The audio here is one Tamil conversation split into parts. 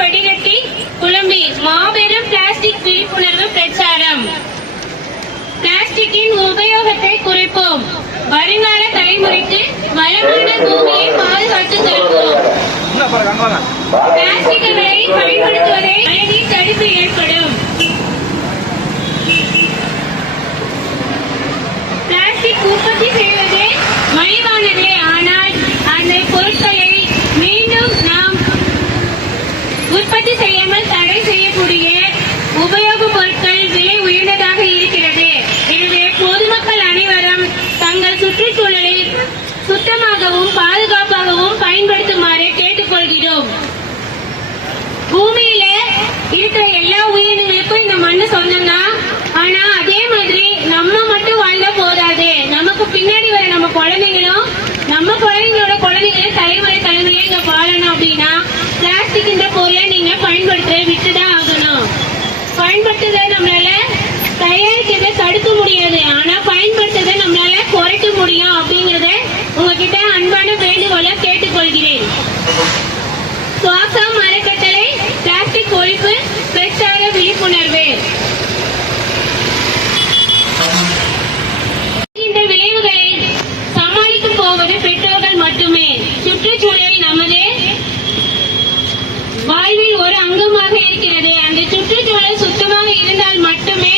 வடிகட்டி குழம்பி மாபெரும் பிளாஸ்டிக் விழிப்புணர்வு பிரச்சாரம். பிளாஸ்டிக்கின் உபயோகத்தை குறைப்போம். வருங்கால தலைமுறைக்கு வளமான பூமியை பாதுகாத்து தருவோம். பிளாஸ்டிக்குகளை பயன்படுத்துவதை மழைநீர் தடுப்பு ஏற்படும். பிளாஸ்டிக் உற்பத்தி செய்வது மலிவானதே, ஆனால் அந்த பொருட்களை மீண்டும் நாம் உற்பத்தி செய்யாமல் தடை செய்யக்கூடிய உபயோகப் பொருட்கள் விலை உயர்ந்ததாக இருக்கிறது. எனவே பொதுமக்கள் அனைவரும் தங்கள் சுற்றுச்சூழலை சுத்தமாகவும் பாதுகாப்பாகவும் பயன்படுத்துமாறு கேட்டுக்கொள்கிறோம். பூமியில இருக்கிற எல்லா உயிரினங்களுக்கும் இந்த மண்ணு சொந்தம்தான். ஆனா அதே மாதிரி நம்ம மட்டும் வாழ்ந்தா போதாது, நமக்கு பின்னாடி வர நம்ம குழந்தைங்களும் நம்ம குழந்தைங்களோட குழந்தைங்களும் தலைமுறை தலைமுறையா இங்க வாழணும். அப்படின்னா பிளாஸ்டிக் இந்த பொருளை நீங்க பயன்படுத்த விட்டுதான் ஆகணும். பயன்படுத்துறத நம்மளால தயாரிக்கிறத தடுக்க முடியாது, ஆனா பயன்படுத்துறத நம்மளால குறைக்க முடியும். அப்படிங்கறத உங்ககிட்ட அன்பான வேண்டுகோளை கேட்டுக்கொள்கிறேன். சுவாசா மரக்கட்டளை பிளாஸ்டிக் ஒழிப்பு பிரச்சார விழிப்புணர்வு. இந்த விளைவுகளை சமாளிக்க போவது பெற்றோர்கள் மட்டுமே. சுற்றுச்சூழல் நமது வாழ்வில் ஒரு அங்கமாக இருக்கிறது. அந்த சுற்றுச்சூழல் சுத்தமாக இருந்தால் மட்டுமே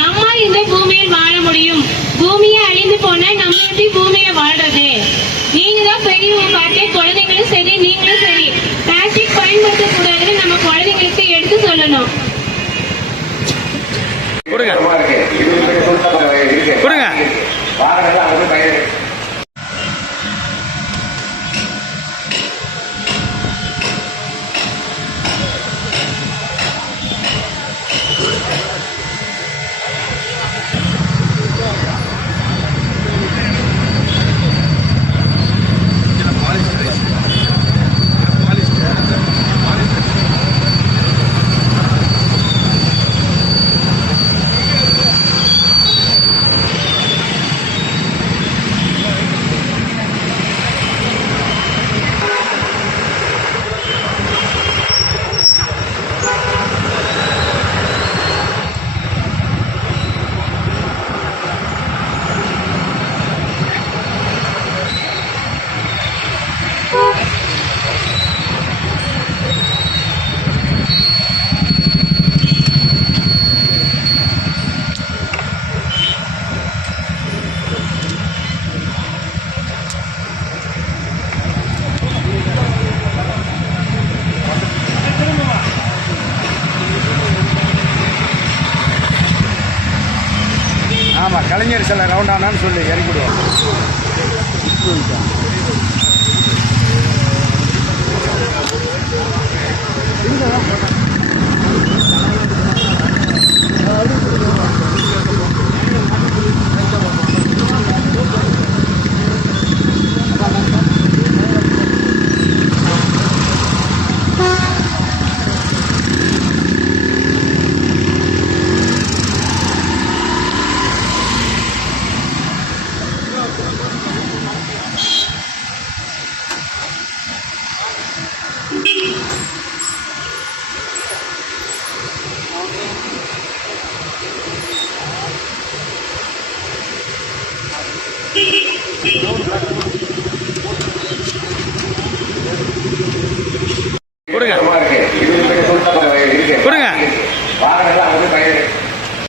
நம்மால் இந்த பூமியில் வாழ முடியும். பூமியை அழிந்து போனா நம்ம எப்படி பூமியில வாழ்றது? நீங்க தான் பெரியவங்க பார்த்து குழந்தைங்களும் சரி நீங்களும் சரி பிளாஸ்டிக் பயன்படுத்த கூடாதுன்னு நம்ம குழந்தைங்களுக்கு எடுத்து சொல்லணும். ஆமாம், கலைஞர் சில ரவுண்டானான்னு சொல்லி இறக்கிடுவோம். கொடுங்க.